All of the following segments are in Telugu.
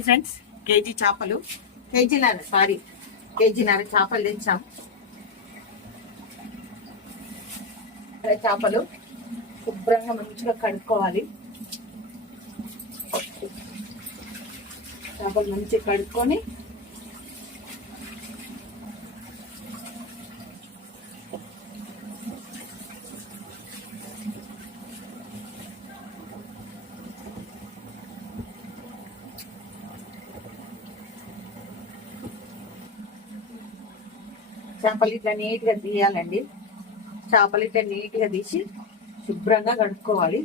హాయ్ ఫ్రెండ్స్, కేజీన్నర చేపలు తెచ్చాం. చేపలు శుభ్రంగా మంచిగా కడుక్కోవాలి. చేపలు మంచిగా కడుక్కొని చేపలు ఇట్లా నీట్గా తీయాలండి. చేపలు ఇట్లా నీట్గా తీసి శుభ్రంగా కడుక్కోవాలి.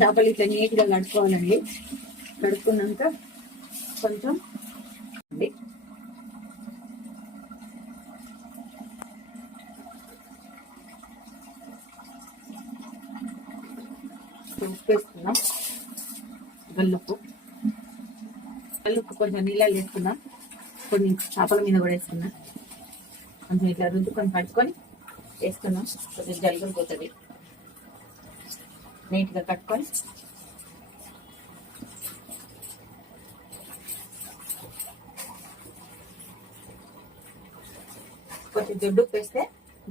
చేపలు ఇట్లా నీట్గా కడుక్కోవాలండి. కడుక్కున్నాక కొంచెం ఉప్పు వేసుకున్నాం. గల్లుప్పు కొంచెం నీళ్ళలో వేసుకున్నాం. కొన్ని చేపల మీద కూడా వేసుకున్నాం. కొంచెం ఇట్లా రుద్దుకొని పట్టుకొని వేసుకున్నాం. కొంచెం జలుబు పోతుంది. నీట్గా కట్టుకొని కొంచెం దొడ్డు ఉప్పు వేస్తే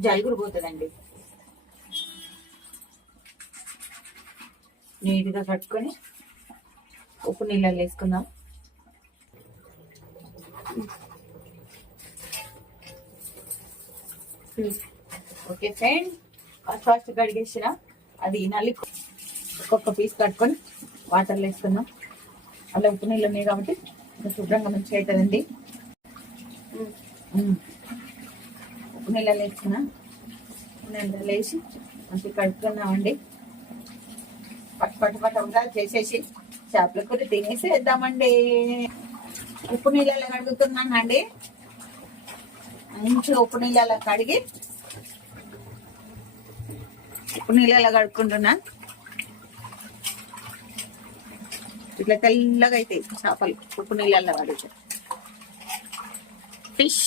జలుబురు పోతుందండి. నీట్గా కట్టుకొని ఉప్పు నీళ్ళలో వేసుకుందాం. ఓకే ఫ్రెండ్, ఫస్ట్ కడిగేసిన అది నల్లి ఒక్కొక్క పీస్ కట్టుకొని వాటర్లో వేసుకుందాం. అలా ఉప్పు నీళ్ళు ఉన్నాయి కాబట్టి శుభ్రంగా మంచిగా అవుతుందండి. ఉప్పు నీళ్ళలో వేసుకున్నా. నీళ్ళలో వేసి మంచిగా కడుక్కున్నామండి. పట్టు చేసేసి చేపల కూర తినేసి వేద్దామండి. ఉప్పు నీళ్ళలో కడుగుతున్నానండి. మంచిగా ఉప్పు నీళ్ళలో కడిగి కడుక్కుంటున్నా. ఇట్లా తెల్లగా అవుతాయి చేపలు ఉప్పు నీళ్ళల్లో కడిగితే. ఫిష్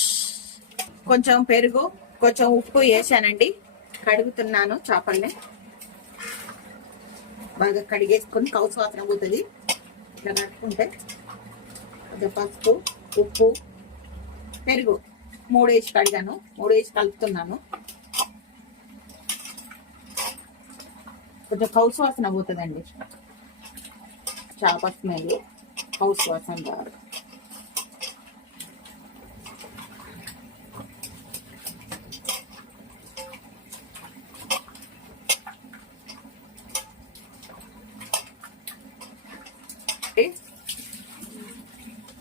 కొంచెం పెరుగు కొంచెం ఉప్పు వేసానండి. కడుగుతున్నాను చేపల్ని. బాగా కడిగేసుకొని కౌసు వాసన పోతుంది. ఇట్లా కడుక్కుంటే కొంచెం పసుపు ఉప్పు పెరుగు 3 వేసి కడిగాను. 3 వేసి కలుపుతున్నాను. కొంచెం కౌసు వాసన పోతుందండి. చేప స్మెల్ కౌసు వాసన రాదు.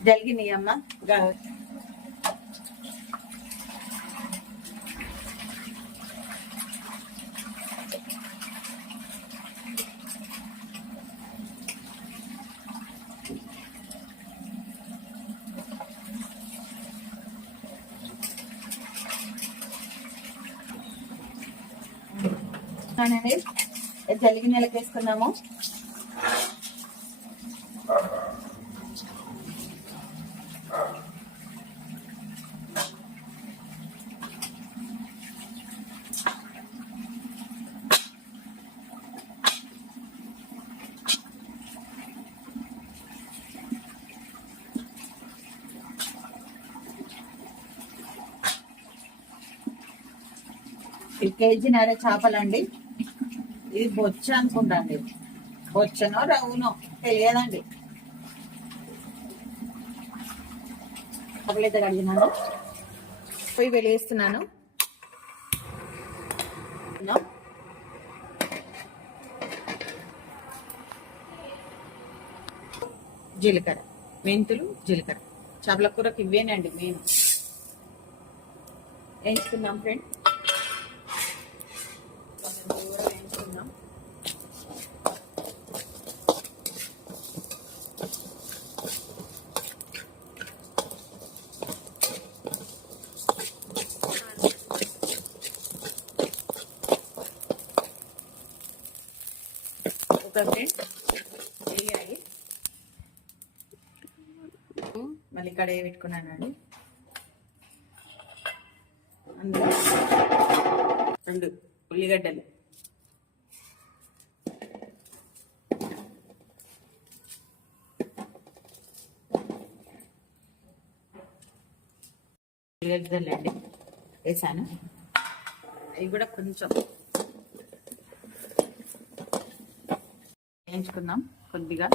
జరిగినాయి అమ్మ. జల్లిగి నెలకు వేసుకున్నాము. కేజీన్నర చేపలండి. ఇది బొచ్చ అనుకుంటా అండి. బొచ్చనో రవ్వునో తెలియదండి. చేపలైతే కడిగినాను. పోయి వెలిగిస్తున్నాను. జీలకర్ర, మెంతులు, జీలకర్ర. చేపల కూరకి ఇవేనండి మెయిన్. వేయించుకుందాం ఫ్రెండ్. మళ్ళీ కడాయి పెట్టుకున్నానండి. అందులో 2 ఉల్లిగడ్డలు, ఉల్లిగడ్డలండి వేసాను. అవి కూడా కొంచెం వేయించుకుందాం. కొద్దిగా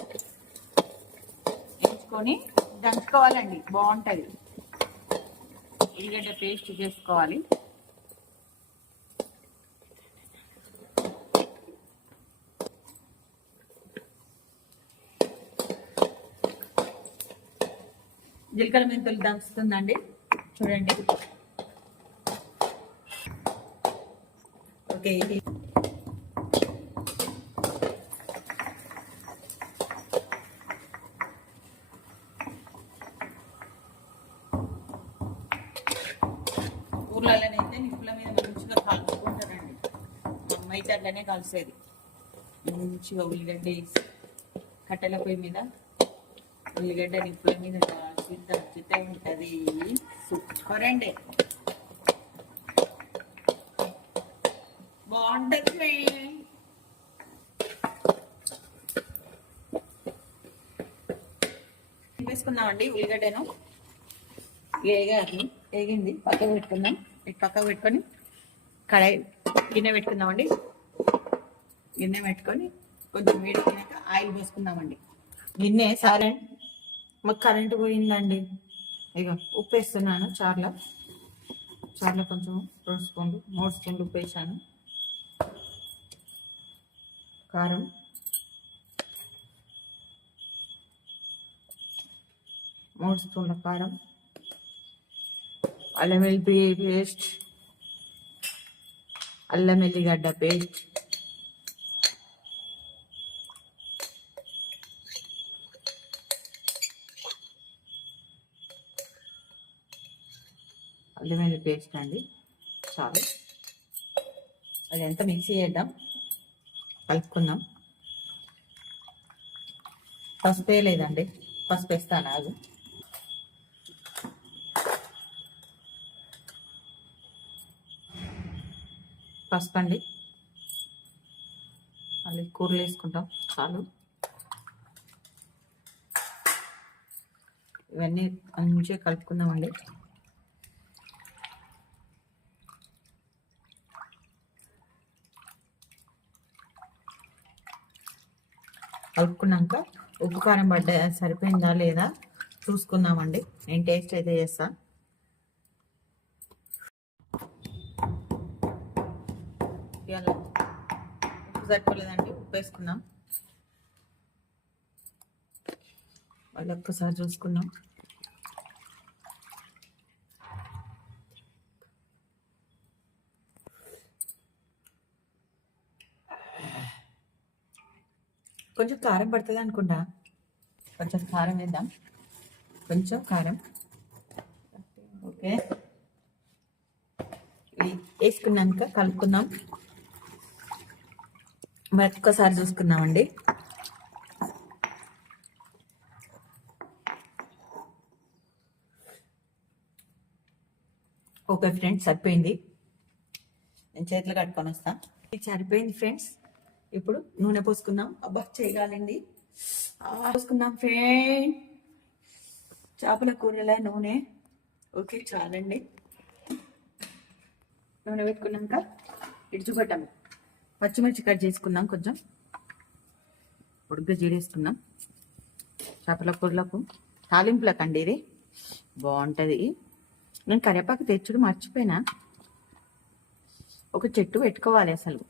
వేయించుకొని దంచుకోవాలండి, బాగుంటుంది. ఉల్లిగడ్డ పేస్ట్ చేసుకోవాలి. జీలకర్ర మెంతులు దంచుతుందండి, చూడండి. ఓకే, ఊర్లలోనైతే నిప్పుల మీద మంచిగా కాల్చుకుంటారండి. అమ్మైతే అట్లనే కాల్చేది. మంచిగా ఉల్లిగడ్డ వేసి కట్టెల పొయ్యి మీద ఉల్లిగడ్డ నిప్పుల మీద కాల్చి దంచితే ఉంటుంది. సూపర్ అండి, బాగుంటుంది. వేసుకుందామండి ఉల్లిగడ్డను. వేగింది, పక్కకు పెట్టుకుందాం. పక్కకు పెట్టుకొని కడాయి గిన్నె పెట్టుకుందామండి. గిన్నె పెట్టుకొని కొంచెం వేడికినాక ఆయిల్ పోసుకుందామండి. గిన్నె సారే మాకు కరెంటు పోయిందండి. ఇక ఉప్పు వేస్తున్నాను. చార్లో కొంచెం 2 స్పూన్లు 3 స్పూన్లు ఉప్పు వేసాను. కారం, మూడు స్పూన్ల కారం, అల్లం వెల్లుల్లి పేస్ట్, అల్లం ఎల్లిగడ్డ పేస్ట్, అల్లం వెల్లుల్లి పేస్ట్ అండి. చాలు, అది ఎంత మిక్సీ చేద్దాం, కలుపుకుందాం. పసుపు వేయలేదండి, పసుపు వేస్తాను. అది పసుపు అండి, మళ్ళీ కూరలు వేసుకుంటాం. చాలు, ఇవన్నీ మంచిగా కలుపుకుందామండి. కలుపుకున్నాక ఉప్పు కారం సరిపోయిందా లేదా చూసుకుందామండి. నేను టేస్ట్ అయితే చేస్తా. ఇవాళ ఉప్పు సరిపోలేదండి, ఉప్పు వేసుకుందాం. మళ్ళీ ఒక్కసారి చూసుకుందాం. కొంచెం కారం పడుతుంది అనుకుంటా, కొంచెం కారం వేద్దాం. కొంచెం కారం, ఓకే. వేసుకున్నాక కలుపుకుందాం. మరొక్కసారి చూసుకుందామండి. ఓకే ఫ్రెండ్స్, సరిపోయింది. నేను చేతులు కట్టుకొని వస్తా. ఇది సరిపోయింది ఫ్రెండ్స్. ఇప్పుడు నూనె పోసుకుందాం. అబ్బా చేయగాలండి. పోసుకుందాం ఫ్రెండ్, చేపల కూరల నూనె. ఓకే, చాలండి. నూనె పెట్టుకున్నాక ఇడ్చుపట్టాము. పచ్చిమిర్చి కట్ చేసుకుందాం. కొంచెం పొడుగ్గా జీడేసుకుందాం. చేపల కూరలకు తాలింపులకు అండి ఇది బాగుంటుంది. నేను కరివేపాకు తెచ్చుడు మర్చిపోయినా. ఒక చెట్టు పెట్టుకోవాలి అసలు.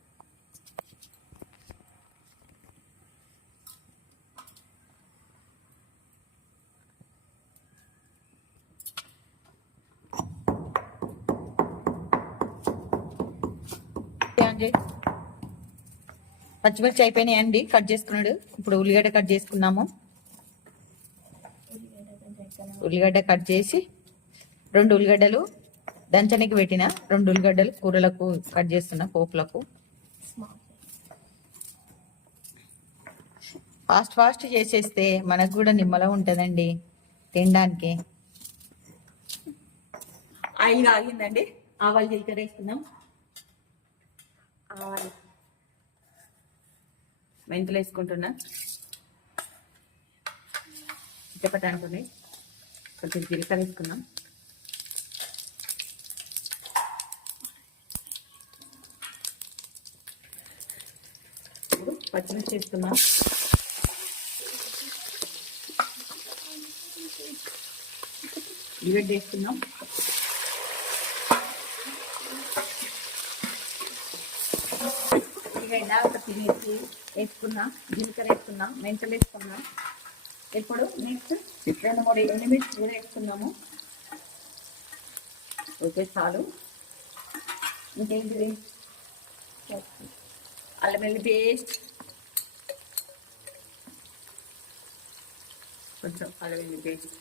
పచ్చిమిర్చి అయిపోయినాయండి, కట్ చేసుకున్నాడు. ఇప్పుడు ఉల్లిగడ్డ కట్ చేసుకున్నాము. ఉల్లిగడ్డ కట్ చేసి 2 ఉల్లిగడ్డలు దంచనికి పెట్టిన, 2 ఉల్లిగడ్డలు కూరలకు కట్ చేస్తున్నా, పోపులకు. ఫాస్ట్ చేసేస్తే మనకు కూడా నిమ్మలం ఉంటుందండి తినడానికి. ఆయిల్ కాగిందండి, ఆవాలు జీలకర్ర వేసుకుందాం. ఆవాలు, మెంతులు వేసుకుంటున్నా. చిట్టపట అనుకుని కొంచెం జీలకర్ర వేసుకుందాం. పచ్చిమిర్చి వేసుకున్నా. ఉల్లిగడ్డ వేసుకున్నాం. ఉల్లిగడ్డ ఒక తినేసి వేసుకున్నా, జీలకర్ర వేసుకున్నా, మెంతులు వేసుకున్నా. ఇప్పుడు నెక్స్ట్ 2-3 ఎండుమిర్చి కూడా వేసుకున్నాము. ఓకే చాలు. ఇంకేంటిది, అల్లం వెల్లుల్లి పేస్ట్, కొంచెం అల్లం వెల్లుల్లి పేస్ట్,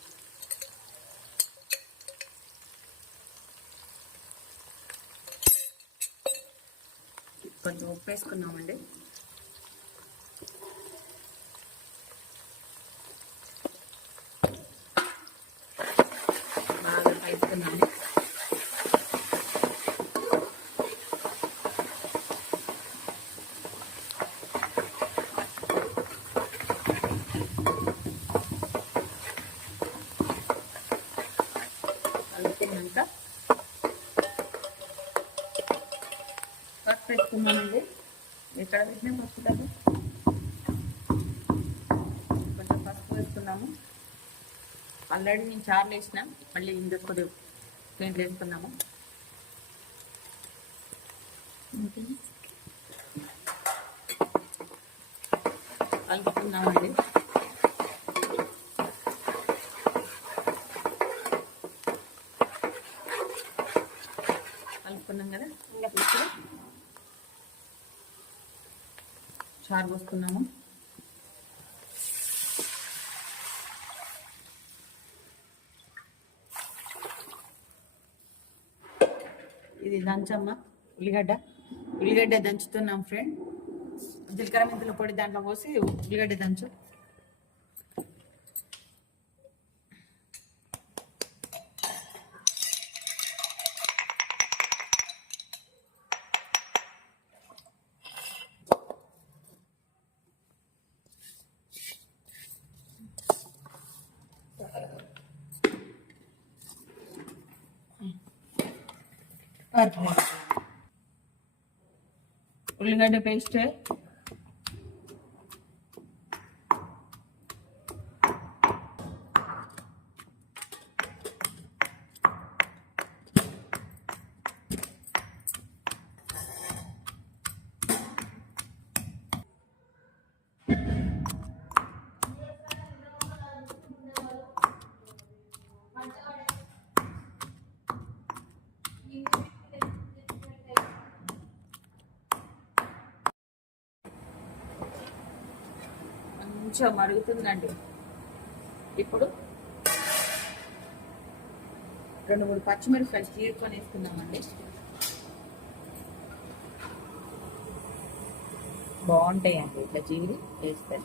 కొంచెం ఉప్పు వేసుకున్నామండి. బాగా కలుపుకున్నాము. కలుపుకున్నాక పసుపు వేసుకున్నామండి. ఎక్కడ పెట్టినా పసుపు కదా, కొంచెం పసుపు వేసుకున్నాము. ఆల్రెడీ నేను చారులు వేసిన, మళ్ళీ ఇందుకు కొద్దిగా దీంట్లో వేసుకున్నాము. కలుపుకున్నామండి. కలుపుకున్నాం కదా, ఇప్పుడు చారు పోసుకున్నాము. ఇది దంచమ్మ, ఉల్లిగడ్డ దంచుతున్నాం ఫ్రెండ్. జీలకర్ర మెంతుల పొడి దాంట్లో పోసి ఉల్లిగడ్డ దంచు. ఉల్లిగడ్డ పేస్ట్, కొంచెం మరుగుతుందండి. ఇప్పుడు 2-3 పచ్చిమిరపకాయలు చీరుకొని వేసుకున్నామండి. బాగుంటాయండి ఇట్లా చీరి వేస్తే.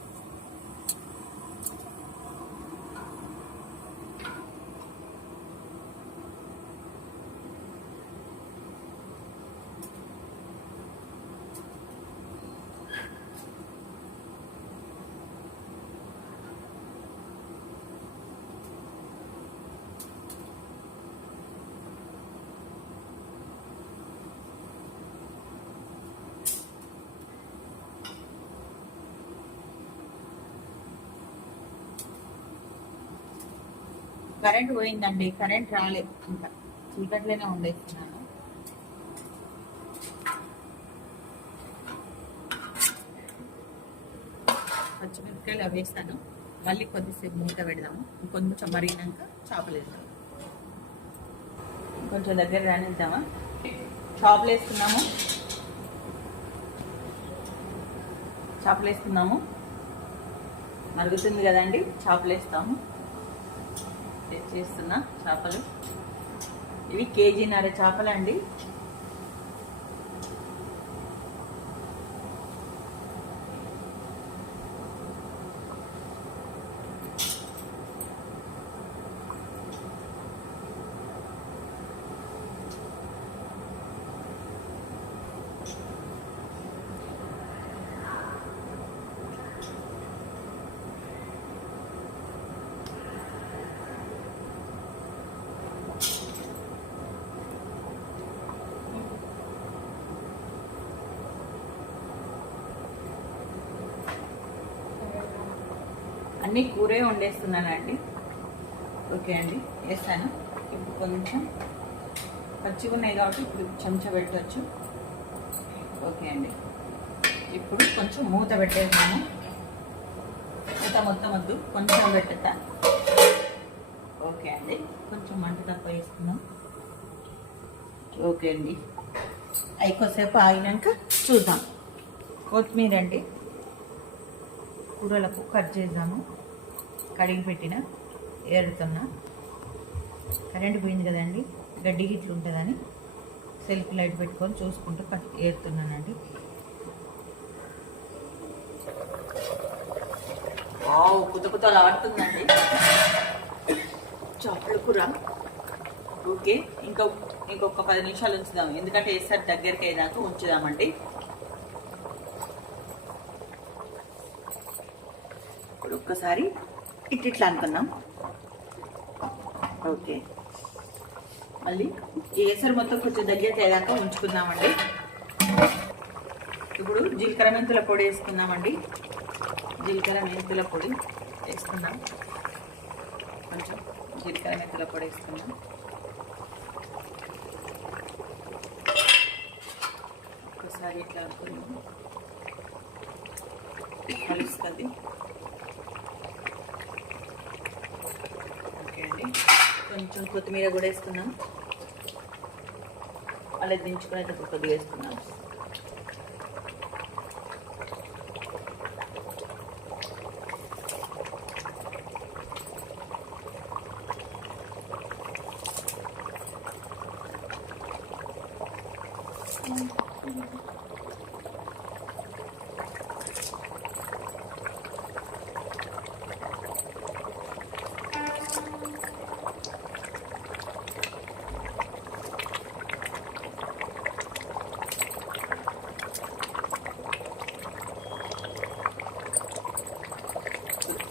కరెంట్ పోయిందండి, కరెంట్ రాలేదు, ఇంకా చీకట్లోనే ఉండేస్తున్నాను. పచ్చిమిరపకాయలు అవి వేస్తాను. మళ్ళీ కొద్దిసేపు మూత పెడదాము. కొంచెం మరిగినాక చేపలు వేద్దాం. కొంచెం దగ్గర రానిద్దామా. చేపలు వేసుకున్నాము. మరుగుతుంది కదండి, చేపలు వేస్తాము. చేస్తున్నా చేపలు. ఇవి 1.5 kg చేపలండి. అన్నీ కూరే వండేస్తున్నానండి. ఓకే అండి, వేస్తాను. ఇప్పుడు కొంచెం పచ్చిగా ఉన్నాయి కాబట్టి ఇప్పుడు చెంచా పెట్టచ్చు. ఓకే అండి, ఇప్పుడు కొంచెం మూత పెట్టేస్తాను. మూత మొత్తం వద్దు, కొంచెం పెట్టుతా. ఓకే అండి, కొంచెం మంట తక్కువ వేసుకుందాం. ఓకే అండి, అయికోసేపు ఆగినాక చూద్దాం. కొత్తిమీర అండి, కూరలకు కట్ చేద్దాము. కడిగి పెట్టిన ఏరుతున్నా. కరెంట్ పోయింది కదండి, గడ్డి గిట్లు ఉంటుందని సెల్ఫ్ లైట్ పెట్టుకొని చూసుకుంటూ ఏరుతున్నానండి. కుత కుతలు ఆడుతుందండి చేపల కూర. ఓకే, ఇంకొక 10 నిమిషాలు ఉంచుదాం, ఎందుకంటే వేసారి దగ్గరికి అయ్యేదాకా ఉంచుదామండి. ఇప్పుడు ఒక్కసారి ఇట్లా అనుకున్నాం. ఓకే, మళ్ళీ ఈ ఎసరు మొత్తం కొంచెం దగ్గరికి అయ్యాక ఉంచుకుందామండి. ఇప్పుడు జీలకర్ర మెంతుల పొడి వేసుకుందామండి. జీలకర్ర మెంతుల పొడి వేసుకుందాం. కొంచెం జీలకర్ర మెంతుల పొడి వేసుకుందాం. ఒకసారి ఇట్లా కలుస్తుంది. ఓకే అండి, కొంచెం కొత్తిమీర కూడా వేసుకుందాం. అలా దించుకునేటప్పుడు కొద్దిగా వేసుకుందాం.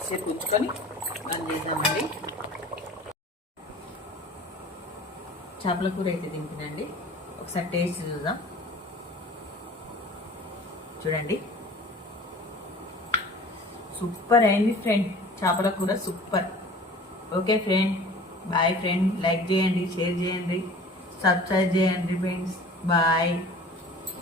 సేపు ఉంచుకొని బంద్ చేద్దామండి. చేపల కూర అయితే దింపినండి. ఒకసారి టేస్ట్ చూద్దాం. చూడండి, సూపర్ అయింది ఫ్రెండ్, చేపల కూర super. Okay friend, boy friend. Like చేయండి, షేర్ చేయండి, సబ్స్క్రైబ్ చేయండి ఫ్రెండ్స్. బాయ్.